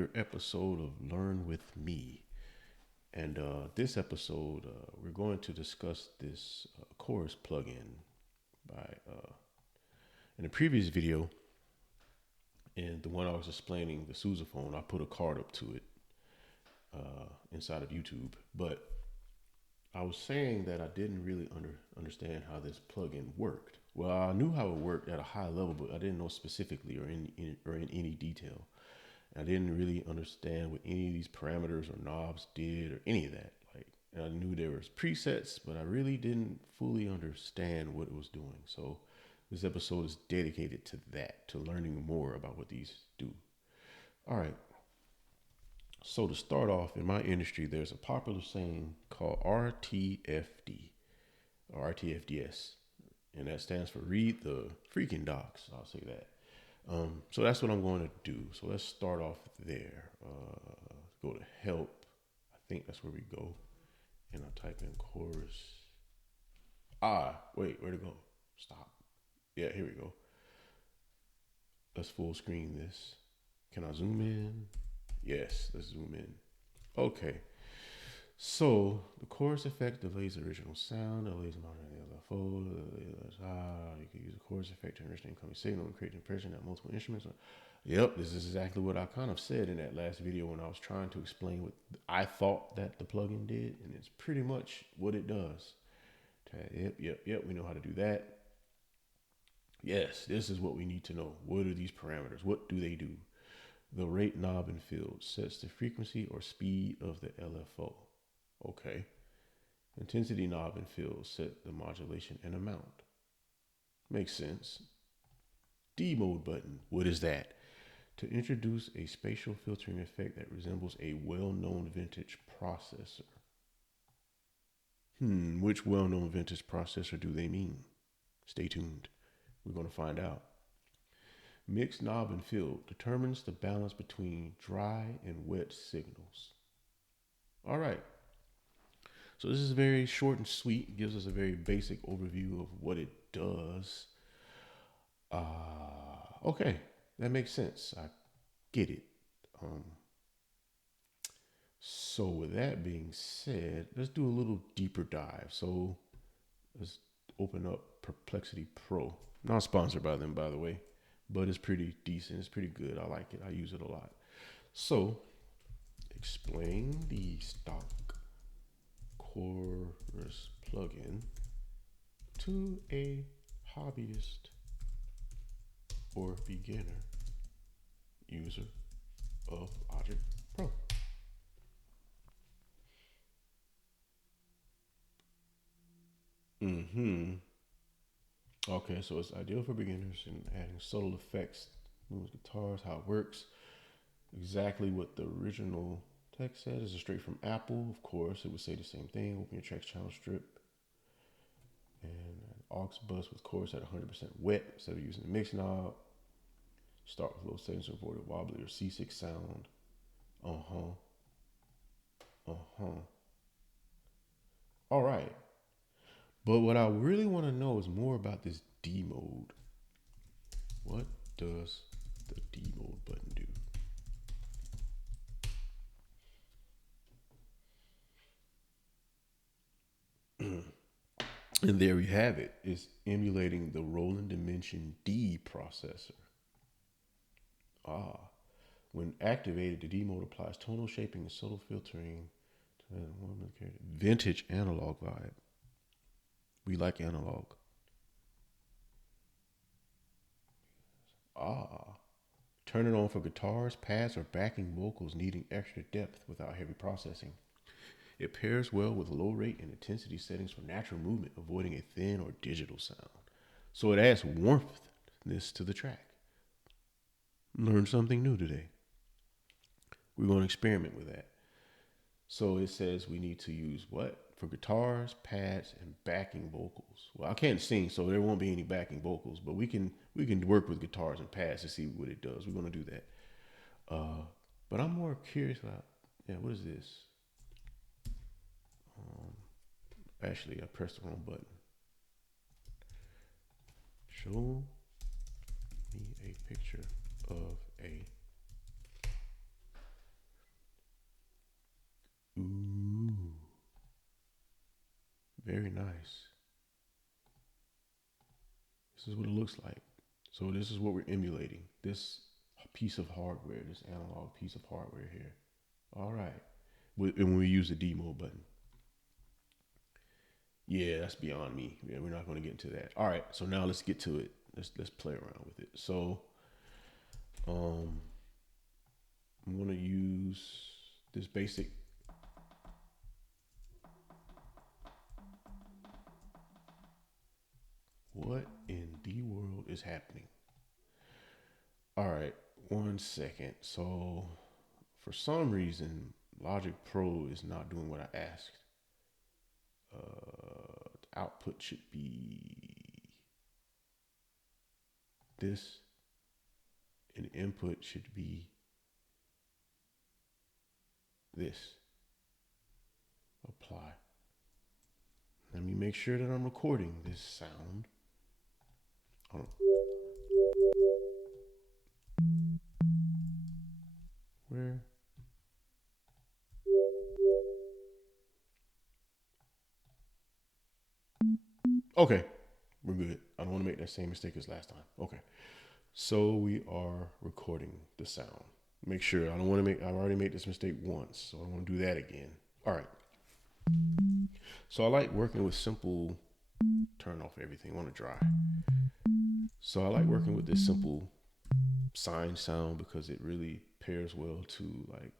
another episode of Learn with Me. And this episode, we're going to discuss this chorus plugin by in the previous video, and the one I was explaining, the sousaphone, I put a card up to it inside of YouTube. But I was saying that I didn't really understand how this plugin worked. Well, I knew how it worked at a high level, but I didn't know specifically or in any detail. I didn't really understand what any of these parameters or knobs did or any of that. Like, I knew there was presets, but I really didn't fully understand what it was doing. So this episode is dedicated to that, to learning more about what these do. All right. So to start off, in my industry, there's a popular saying called RTFD or RTFDS, and that stands for read the freaking docs. I'll say that. So that's what I'm going to do. So let's start off there. Go to help. I think that's where we go. And I'll type in chorus. Wait, where to go? Stop. Yeah, here we go. Let's full screen this. Can I zoom in? Yes, let's zoom in. Okay. So the chorus effect delays the original sound, delays the LFO, you can use a chorus effect to enrich the incoming signal and create an impression that multiple instruments are. Yep, this is exactly what I kind of said in that last video when I was trying to explain what I thought that the plugin did, and it's pretty much what it does. Yep, we know how to do that. Yes, this is what we need to know. What are these parameters? What do they do? The rate knob and field sets the frequency or speed of the LFO. Okay. Intensity knob and field set the modulation and amount. Makes sense. D mode button. What is that? To introduce a spatial filtering effect that resembles a well-known vintage processor. Which well-known vintage processor do they mean? Stay tuned. We're going to find out. Mix knob and field determines the balance between dry and wet signals. All right. So this is very short and sweet. It gives us a very basic overview of what it does. Okay, that makes sense. I get it. So with that being said, let's do a little deeper dive. So let's open up Perplexity Pro. Not sponsored by them, by the way, but it's pretty decent. It's pretty good. I like it. I use it a lot. So explain the stock chorus plugin to a hobbyist or beginner user of Logic Pro. Okay, so it's ideal for beginners in adding subtle effects, moves, guitars, how it works. Exactly what the original text said. This is straight from Apple, of course. It would say the same thing. Open your tracks channel strip. And an aux bus with chorus at 100% wet instead of using the mix knob. Start with low settings to avoid a wobbly or seasick sound. All right. But what I really want to know is more about this D mode. What does the D mode button do? And there we have it. It's emulating the Roland Dimension D processor. When activated, the D mode applies tonal shaping and subtle filtering to vintage analog vibe. We like analog. Turn it on for guitars, pads, or backing vocals needing extra depth without heavy processing. It pairs well with low rate and intensity settings for natural movement, avoiding a thin or digital sound. So it adds warmthness to the track. Learn something new today. We're going to experiment with that. So it says we need to use what? For guitars, pads, and backing vocals. Well, I can't sing, so there won't be any backing vocals, but we can work with guitars and pads to see what it does. We're going to do that. But I'm more curious about, what is this? Actually, I pressed the wrong button. Show me a picture of a nice. This is what it looks like. So this is what we're emulating. This piece of hardware, this analog piece of hardware here. All right. And when we use the D mode button. Yeah, that's beyond me. Yeah, we're not going to get into that. All right. So now let's get to it. Let's play around with it. So I'm going to use this basic. What in the world is happening? All right, 1 second. So for some reason, Logic Pro is not doing what I asked. The output should be this, and the input should be this. Apply. Let me make sure that I'm recording this sound. Hold on. Where? Okay, we're good. I don't want to make that same mistake as last time. Okay, so we are recording the sound. Make sure I don't want to make. I've already made this mistake once, so I don't want to do that again. All right. So I like working with simple. Turn off everything. I want to dry. So I like working with this simple sine sound because it really pairs well to like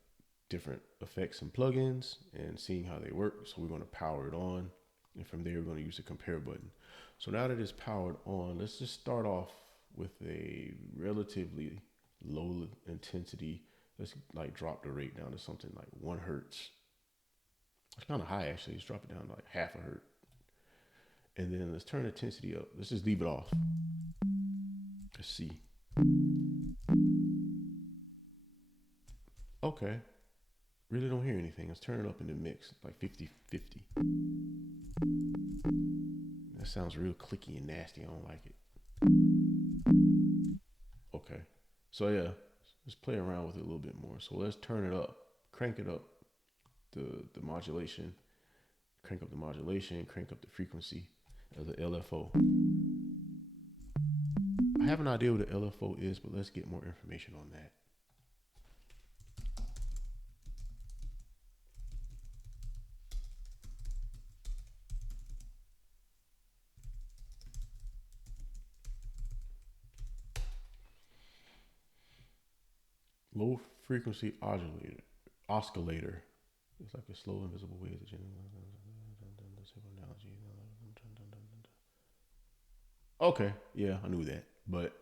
different effects and plugins and seeing how they work. So we're going to power it on, and from there we're going to use the compare button. So now that it's powered on, let's just start off with a relatively low intensity. Let's like drop the rate down to something like 1 Hertz. It's kind of high actually. Let's drop it down to like half a Hertz. And then let's turn the intensity up. Let's just leave it off. Let's see. Okay. Really don't hear anything. Let's turn it up in the mix, like 50-50. That sounds real clicky and nasty. I don't like it. Okay. So yeah, let's play around with it a little bit more. So let's turn it up. Crank it up. The modulation. Crank up the modulation. Crank up the frequency of the LFO. I have an idea what the LFO is, but let's get more information on that. Low frequency oscillator. It's like a slow invisible wave. Okay, yeah, I knew that, but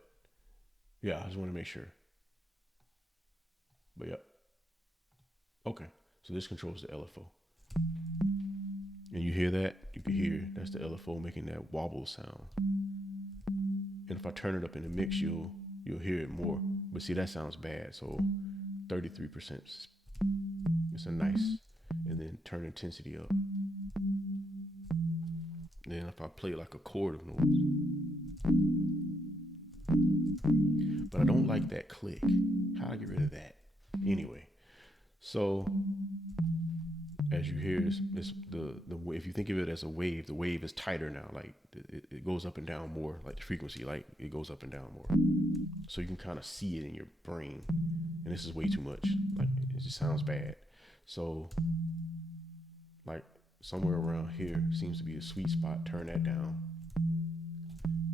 yeah, I just want to make sure. But yeah, okay. So this controls the LFO, and you hear that? You can hear that's the LFO making that wobble sound. And if I turn it up in the mix, you'll hear it more. But see, that sounds bad. So 33%. It's a nice. And then turn intensity up. And then if I play like a chord of notes. But I don't like that click. How do I get rid of that? Anyway, so as you hear, it's the if you think of it as a wave, the wave is tighter now. Like it goes up and down more. Like the frequency, like it goes up and down more. So you can kind of see it in your brain. And this is way too much. Like it just sounds bad. So like somewhere around here seems to be a sweet spot. Turn that down,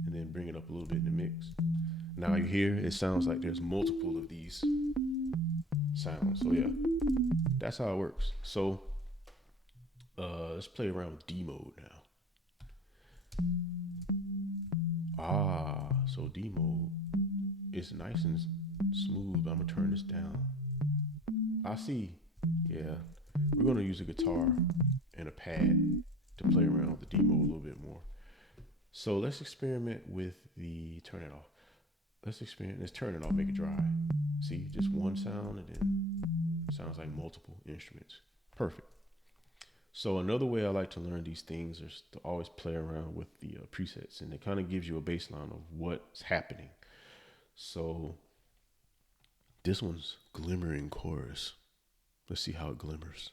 and then bring it up a little bit in the mix. Now you hear it sounds like there's multiple of these sounds. So yeah, that's how it works. So let's play around with D mode now. So D mode is nice and smooth, but I'm gonna turn this down. I see. Yeah, we're gonna use a guitar and a pad to play around with the D mode a little bit more. So let's experiment with the turn it off. Let's turn it off, make it dry. See, just one sound and then sounds like multiple instruments. Perfect. So another way I like to learn these things is to always play around with the presets, and it kind of gives you a baseline of what's happening. So this one's glimmering chorus. Let's see how it glimmers.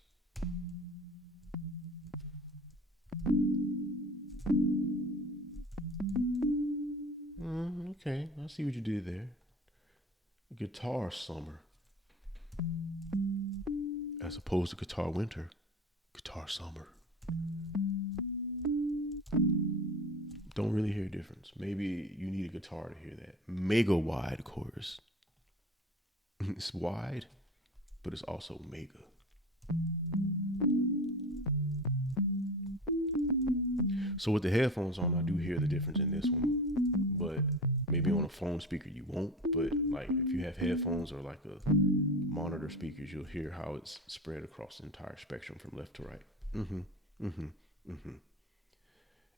Okay, I see what you did there. Guitar summer. As opposed to guitar winter. Guitar summer. Don't really hear a difference. Maybe you need a guitar to hear that. Mega wide chorus. It's wide, but it's also mega. So with the headphones on, I do hear the difference in this one. But maybe on a phone speaker you won't. But like if you have headphones or like a monitor speakers, you'll hear how it's spread across the entire spectrum from left to right.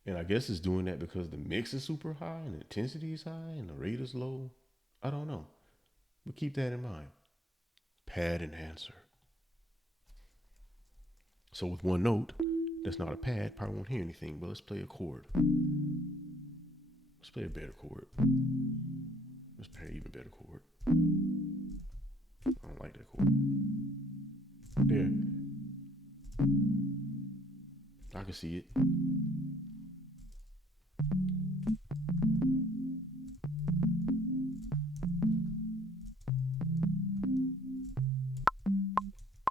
And I guess it's doing that because the mix is super high and the intensity is high and the rate is low. I don't know. But keep that in mind. Pad enhancer. So with one note, that's not a pad, probably won't hear anything, but let's play a chord. Let's play a better chord. Let's play an even better chord. I don't like that chord. There. I can see it.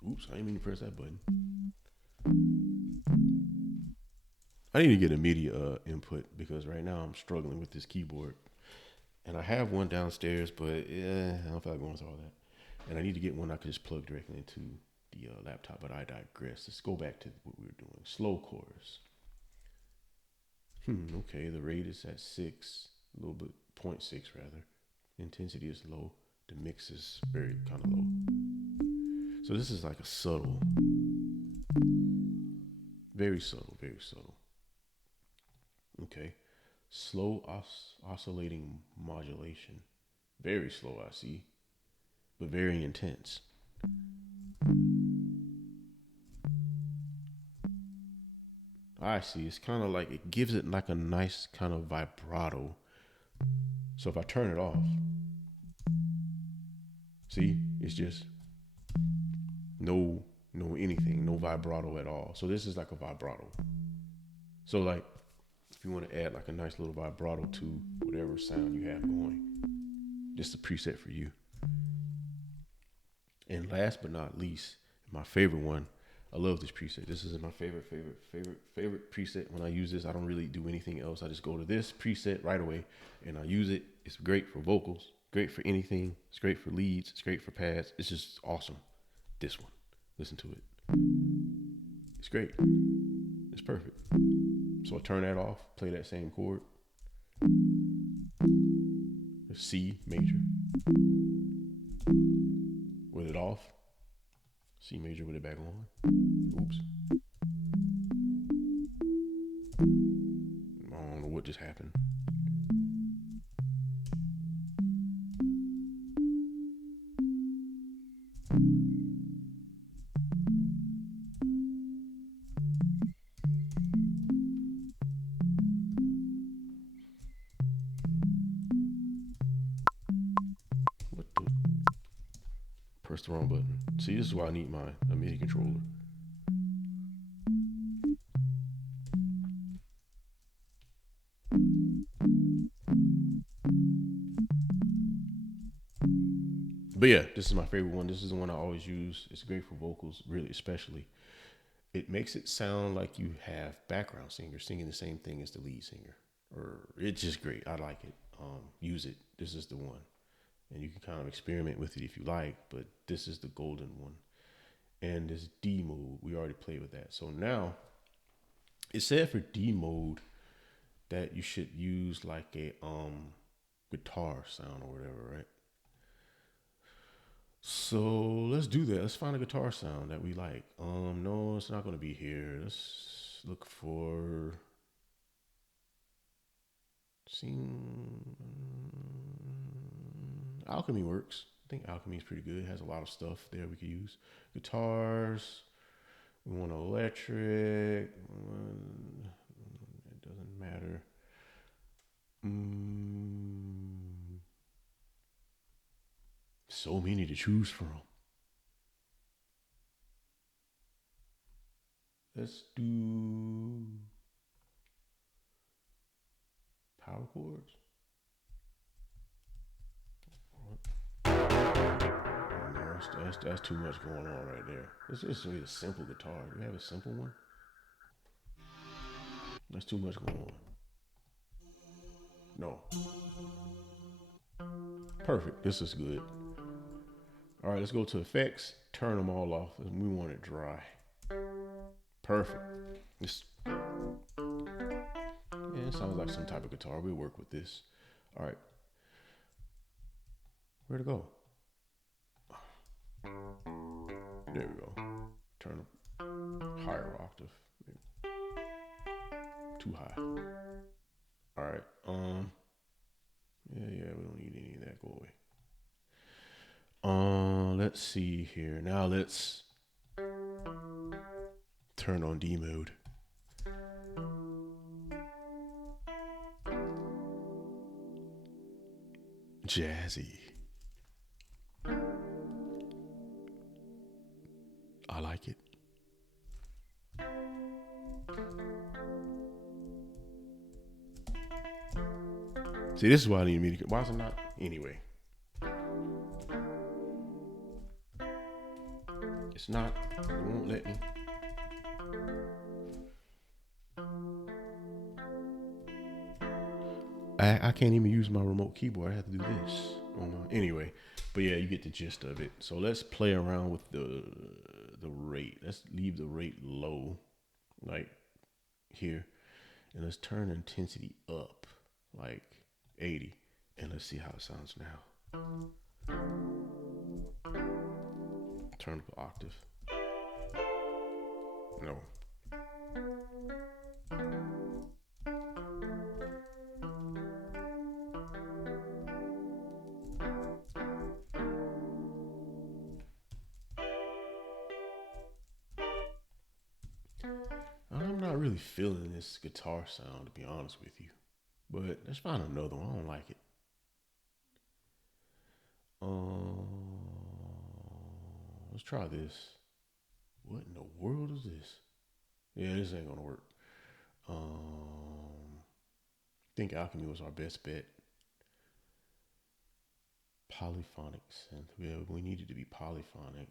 Oops, I didn't mean to press that button. I need to get a media input because right now I'm struggling with this keyboard. And I have one downstairs, but I don't feel like going through all that. And I need to get one I could just plug directly into the laptop, but I digress. Let's go back to what we were doing. Slow chorus. Okay, the rate is at 6, a little bit, 0.6 rather. Intensity is low. The mix is very kind of low. So this is like a subtle, very subtle, very subtle. Okay, slow oscillating modulation. Very slow, I see, but very intense. I see. It's kind of like it gives it like a nice kind of vibrato. So if I turn it off, see, it's just no anything, no vibrato at all. So this is like a vibrato. So like if you want to add like a nice little vibrato to whatever sound you have going, this is a preset for you. And last but not least, my favorite one. I love this preset. This is my favorite preset. When I use this, I don't really do anything else. I just go to this preset right away and I use it. It's great for vocals, great for anything. It's great for leads. It's great for pads. It's just awesome. This one. Listen to it. It's great. It's perfect. So I turn that off, play that same chord. C major. With it off. C major with it back on. Oops. I don't know what just happened. What the? Press the wrong button. See, this is why I need a MIDI controller. But yeah, this is my favorite one. This is the one I always use. It's great for vocals, really, especially. It makes it sound like you have background singers singing the same thing as the lead singer. Or it's just great. I like it. Use it. This is the one. And you can kind of experiment with it if you like, but this is the golden one. And this D mode, we already played with that. So now, it said for D mode that you should use like a guitar sound or whatever, right? So let's do that. Let's find a guitar sound that we like. No, it's not going to be here. Let's look for Alchemy works. I think Alchemy is pretty good. It has a lot of stuff there we could use. Guitars. We want electric. It doesn't matter. So many to choose from. Let's do power chords. That's too much going on right there. It's just really a simple guitar. Do you have a simple one? That's too much going on. No. Perfect. This is good. All right, let's go to effects. Turn them all off. We want it dry. Perfect. This, yeah, it sounds like some type of guitar. We'll work with this. All right. Where'd it go? There we go. Turn a higher octave. Too high. All right. Yeah, we don't need any of that. Go away. Let's see here. Now let's turn on D mode. Jazzy. I like it. See, this is why I need music. Why is it not? Anyway. It's not. It won't let me. I can't even use my remote keyboard. I have to do this. Anyway, but yeah, you get the gist of it. So let's play around with the rate. Let's leave the rate low, like here, and let's turn intensity up, like 80, and let's see how it sounds now. Turn up an octave. No. I'm not really feeling this guitar sound, to be honest with you. But let's find another one. I don't like it. Let's try this. What in the world is this? Yeah, this ain't gonna work. I think Alchemy was our best bet. Polyphonic synth. Yeah, we needed to be polyphonic.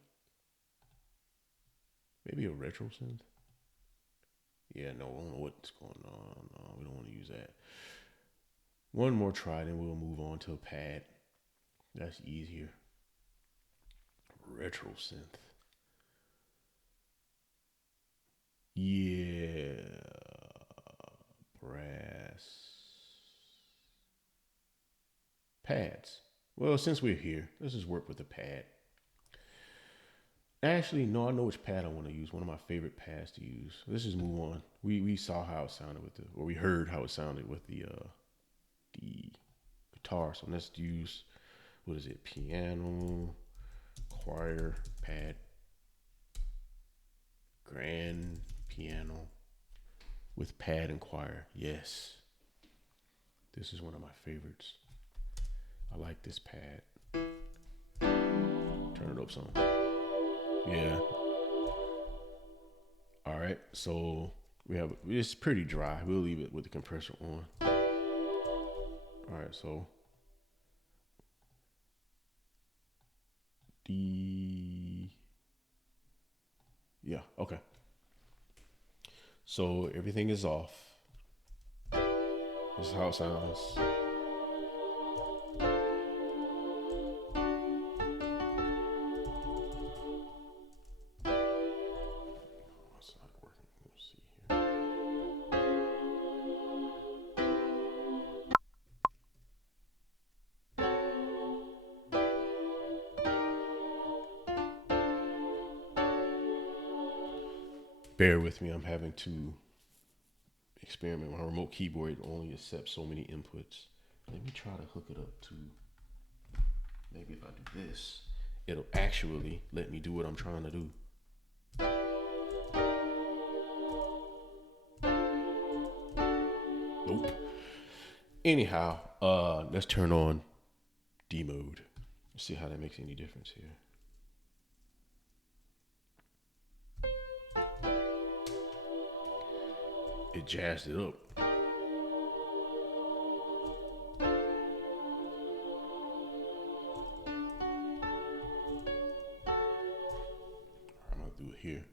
Maybe a retro synth. Yeah, no, I don't know what's going on. No, we don't want to use that. One more try, then we'll move on to a pad. That's easier. Retro synth. Yeah. Brass. Pads. Well, since we're here, let's just work with the pad. Actually, no, I know which pad I want to use. One of my favorite pads to use. Let's just move on. We saw how it sounded with or we heard how it sounded with the guitar. So let's use, what is it? Piano, choir, pad, grand piano with pad and choir. Yes. This is one of my favorites. I like this pad. Turn it up some. Yeah. All right. So it's pretty dry. We'll leave it with the compressor on. All right. So yeah. Okay. So everything is off. This is how it sounds. Bear with me, I'm having to experiment. My remote keyboard only accepts so many inputs. Let me try to hook it up to, maybe if I do this, it'll actually let me do what I'm trying to do. Nope. Anyhow, let's turn on D mode. Let's see how that makes any difference here. It jazzed it up. here.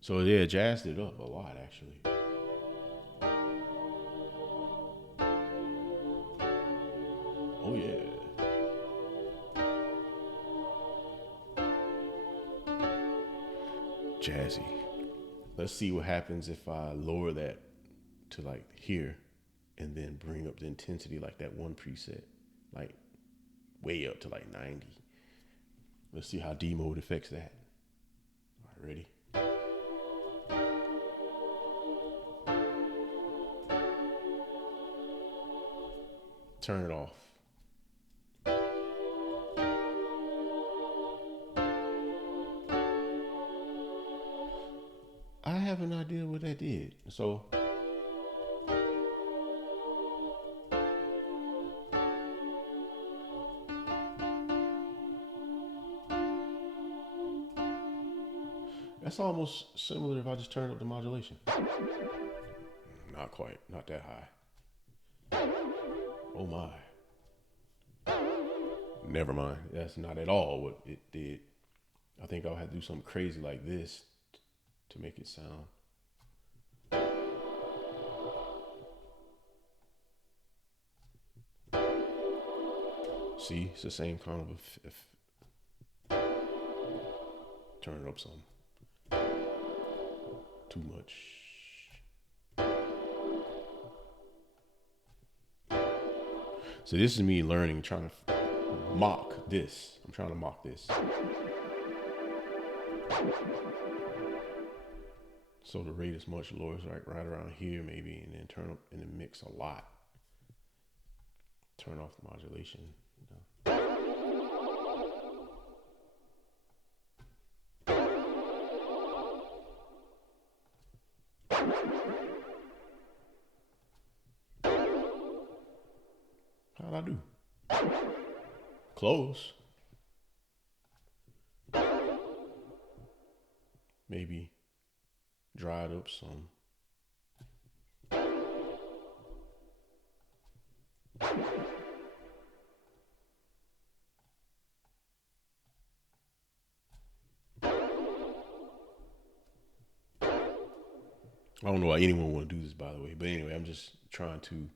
So yeah, jazzed it up a lot actually. Oh yeah. Jazzy. Let's see what happens if I lower that to like here and then bring up the intensity like that one preset, like way up to like 90. Let's see how D mode affects that. All right, ready? Turn it off. I have an idea what that did. So that's almost similar if I just turn up the modulation. Not quite, not that high. Oh my. Never mind. That's not at all what it did. I think I'll have to do something crazy like this to make it sound. See, it's the same kind of turn it up some. Too much. So this is me learning, trying to mock this. I'm trying to mock this. So the rate is much lower, so like right around here maybe, and then turn up and then mix a lot. Turn off the modulation. How'd I do? Close. Maybe dried up some. I don't know why anyone would do this, by the way. But anyway, I'm just trying to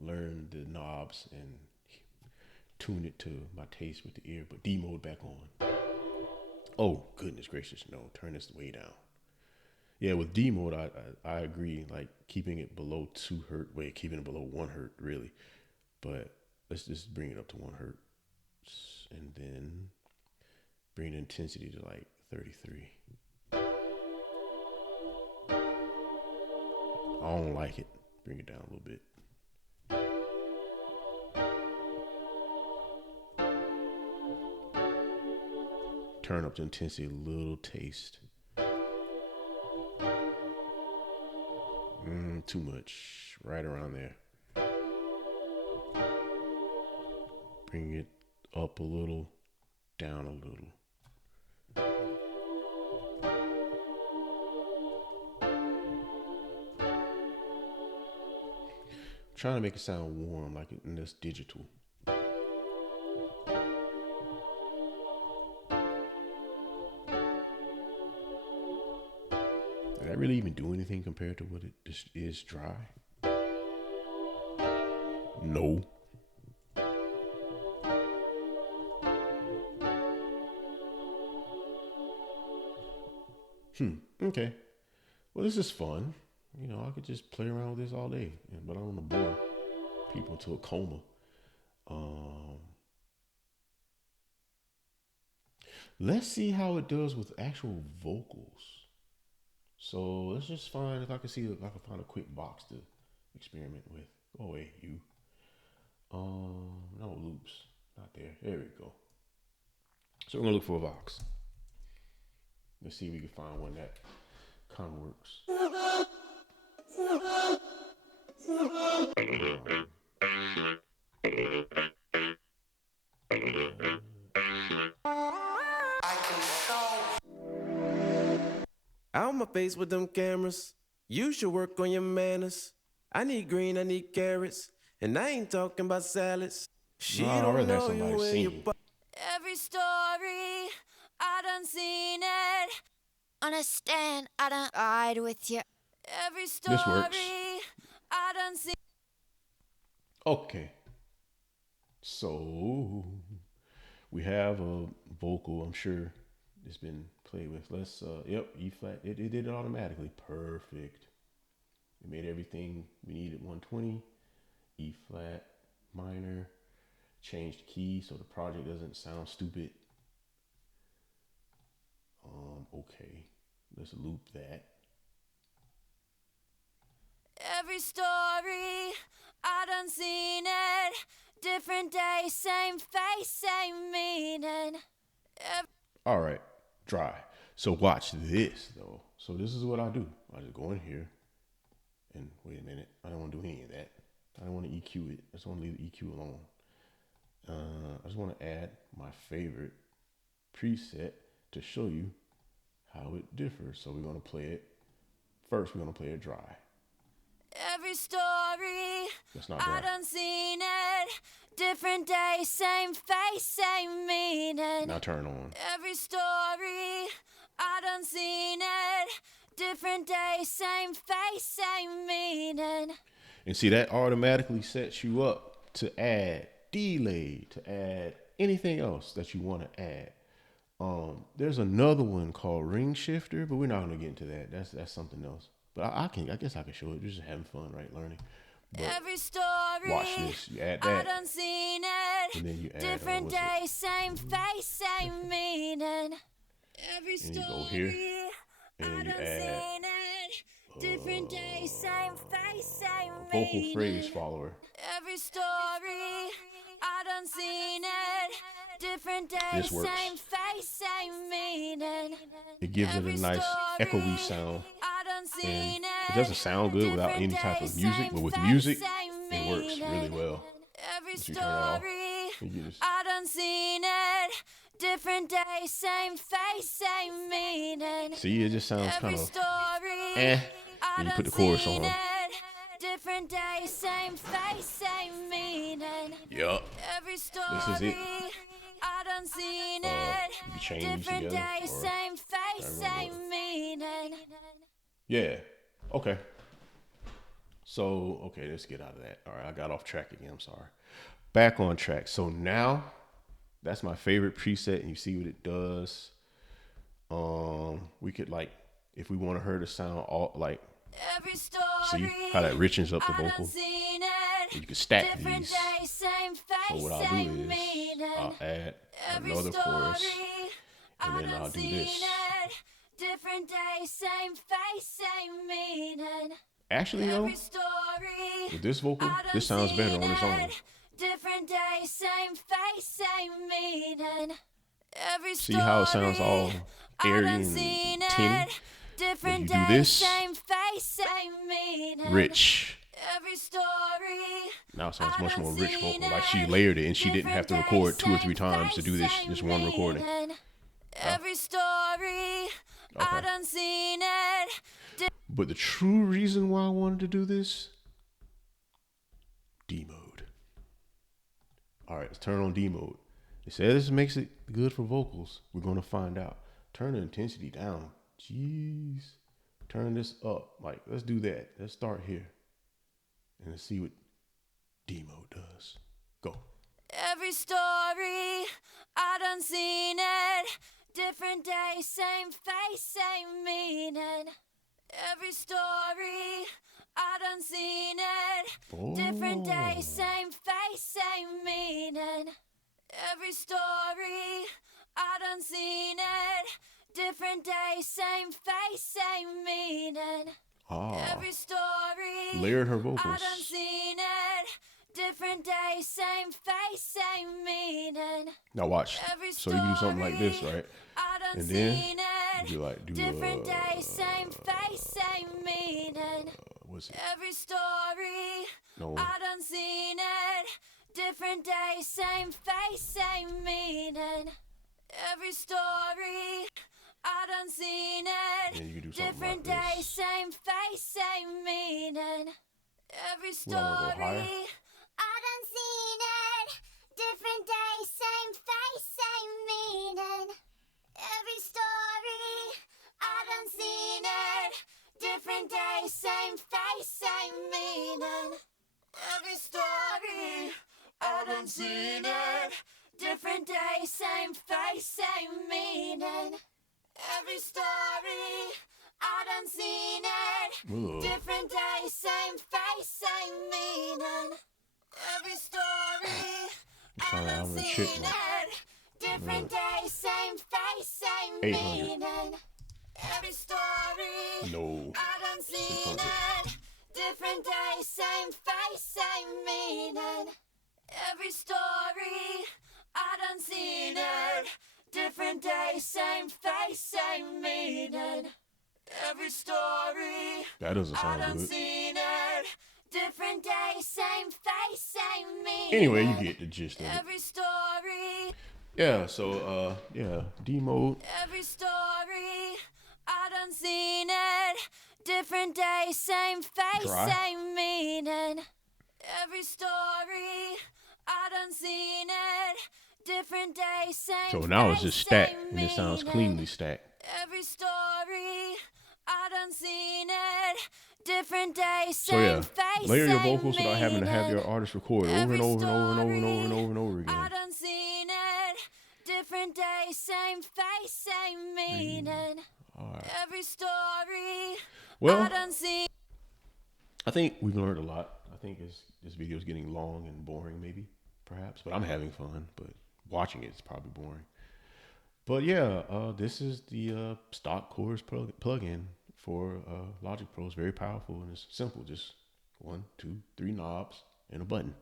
learn the knobs and tune it to my taste with the ear. But D mode back on. Oh, goodness gracious, no. Turn this way down. Yeah, with D mode, I agree. Like keeping it below 2 Hert. Wait, keeping it below 1 Hert, really. But let's just bring it up to 1 Hert. And then bring the intensity to like 33. I don't like it. Bring it down a little bit. Turn up the intensity a little taste. Too much. Right around there. Bring it up a little, down a little. Trying to make it sound warm, like in this digital. Did that really even do anything compared to what it just is dry? No. Okay. Well, this is fun. You know, I could just play around with this all day, but I don't want to bore people into a coma. Let's see how it does with actual vocals. So let's just find if I can see if I can find a quick box to experiment with. Go away, you. No loops, not there. There we go. So we're gonna look for a box. Let's see if we can find one that kind of works. Out my face with them cameras. You should work on your manners. I need green, I need carrots, and I ain't talking about salads. She don't know you in your Every story I done seen it. understand. I done ride with you. Every story This works. I done see. Okay. So we have a vocal. I'm sure it's been played with. Let's yep, E flat. It did it automatically. Perfect. It made everything we needed 120. E flat minor. Changed key so the project doesn't sound stupid. Okay. Let's loop that. Every story I done seen it. Different day, same face, same meaning. All right, dry. So watch this though. So this is what I do. I just go in here and wait a minute. I don't want to do any of that. I don't want to EQ it. I just want to leave the EQ alone. I just want to add my favorite preset to show you how it differs. So we're going to play it. First, we're going to play it dry. Every story That's not dry. I done seen it. Different day, same face, same meaning. Now turn on. Every story I done seen it. Different day, same face, same meaning. And see, that automatically sets you up to add delay, to add anything else that you want to add. There's another one called ring shifter, but we're not going to get into that. That's something else. But I guess I can show it. Just having fun, right? Learning. But every story watch this. You add I that, done seen it. and then you add different day, same face, same meaning. Every and story you go here, and I then you done add seen it. Different day, same face, same vocal meaning. phrase follower. Every story I done seen it. Different day, This works. same face, same meaning. It gives it a nice echoey sound, and it doesn't sound good without any type of music. But with music, it works really well. Every Once you turn it off, story you just I done seen it. Different day, same face, same meaning. see it just sounds Every kind of story eh. I And you put the done chorus seen on. it. Different day, same face, same meaning. Yup. Every story This is it. I done seen You it. can change Different together, day, or same face, however you wanna do same meaning. Yeah. Okay. So, okay, let's get out of that. All right, I got off track again. I'm sorry. Back on track. So now, that's my favorite preset, and you see what it does. We could like, if we want her to sound all like, Every story see how that richens up the I done vocal. seen it. You can stack Different these. day, same face, So what I'll same do is meaning. I'll add Every another chorus, story and I then done I'll do seen this. it. Different day, same face, same meaning. Actually, though, Every story with this vocal, I done this sounds better seen on its own. it. Different day, same face, same meaning. Every See how it sounds all I airy done and seen tinny? it. Different When you do day, this, same face, same meaning. Rich. Every story Now it sounds I much done more rich seen vocal. Like she it. layered it, and she didn't have to Different record day, 2 or 3 same times to do face, this same one recording. meaning. Every story I Okay. done seen it. But the true reason why I wanted to do this, D mode. All right, let's turn on D mode. They said this makes it good for vocals. We're gonna find out. Turn the intensity down. Jeez. Turn this up. Like, let's do that. Let's start here. And let's see what D mode does. Go. Every story I done seen it. Different day, same face, same meaning. Every story I done seen it. Different day, Oh. same face, same meaning. Every story I done seen it. Different day, same face, same meaning. Ah. Every story Layered her I done vocals. seen it. Different day, same face, same meaning. Now watch. Every So you do something like this, story right? I done And then seen it. you like do Different day, same face, same meaning. what's it? Every story No. I done seen it. Different day, same face, same meaning. Every story I done seen it. Then you can do something Different like day, this. same face, same meaning. Every We wanna go higher. story I done seen it. Different day, same face, same meaning. Every story I same face, same meaning. Every story, I done seen it. Different day, same face, same meaning. Every story, I done seen it. Ugh. Different day, same face, same meaning. Every story, I done I'm a seen chick, man. it. Different day, same face, same 800. meaning. Every story, No. I done seen 600. it. Different day, same face, same meaning. Every story, I done seen it. Different day, same face, same meaning. Every story, That doesn't I sound done good. seen it. Different day, same face, same meaning. Anyway, you get the gist of it. Every story, Yeah, so D mode. every story, I done seen it. Different day, same face, Dry. same meaning. Every story, I done seen it. Different day, same So now it's face, just stacked, same and it sounds meaning. cleanly stacked. Every story, I done seen it. Different day, So same yeah, face, layer your same vocals without having to have your meaning. artist record over and Every over and over and over and over and story, over and over I again. done seen it. Different day, same face, same meaning. All right. Every story, I Well, done seen. I think we've learned a lot. I think this video is getting long and boring, maybe, perhaps, but I'm having fun. But watching it is probably boring. But yeah, this is the stock chorus plugin for Logic Pro. It's very powerful and it's simple. Just 1, 2, 3 knobs and a button.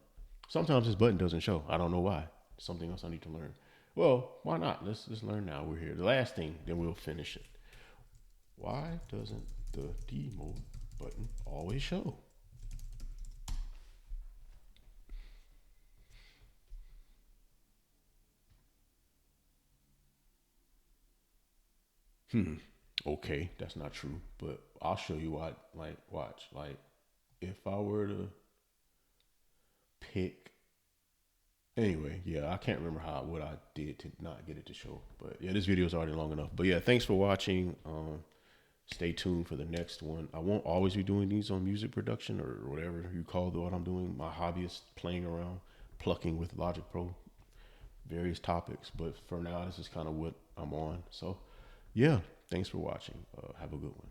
Sometimes this button doesn't show. I don't know why. Something else I need to learn. Well, why not? Let's learn now. We're here. The last thing, then we'll finish it. Why doesn't the D mode button always show? Okay, that's not true, but I'll show you what. Like, watch. Like, if I were to pick. Anyway, yeah, I can't remember what I did to not get it to show, but yeah, this video is already long enough. But yeah, thanks for watching. Stay tuned for the next one. I won't always be doing these on music production or whatever you call what I'm doing. My hobby is playing around, plucking with Logic Pro, various topics. But for now, this is kind of what I'm on. So yeah, thanks for watching. Have a good one.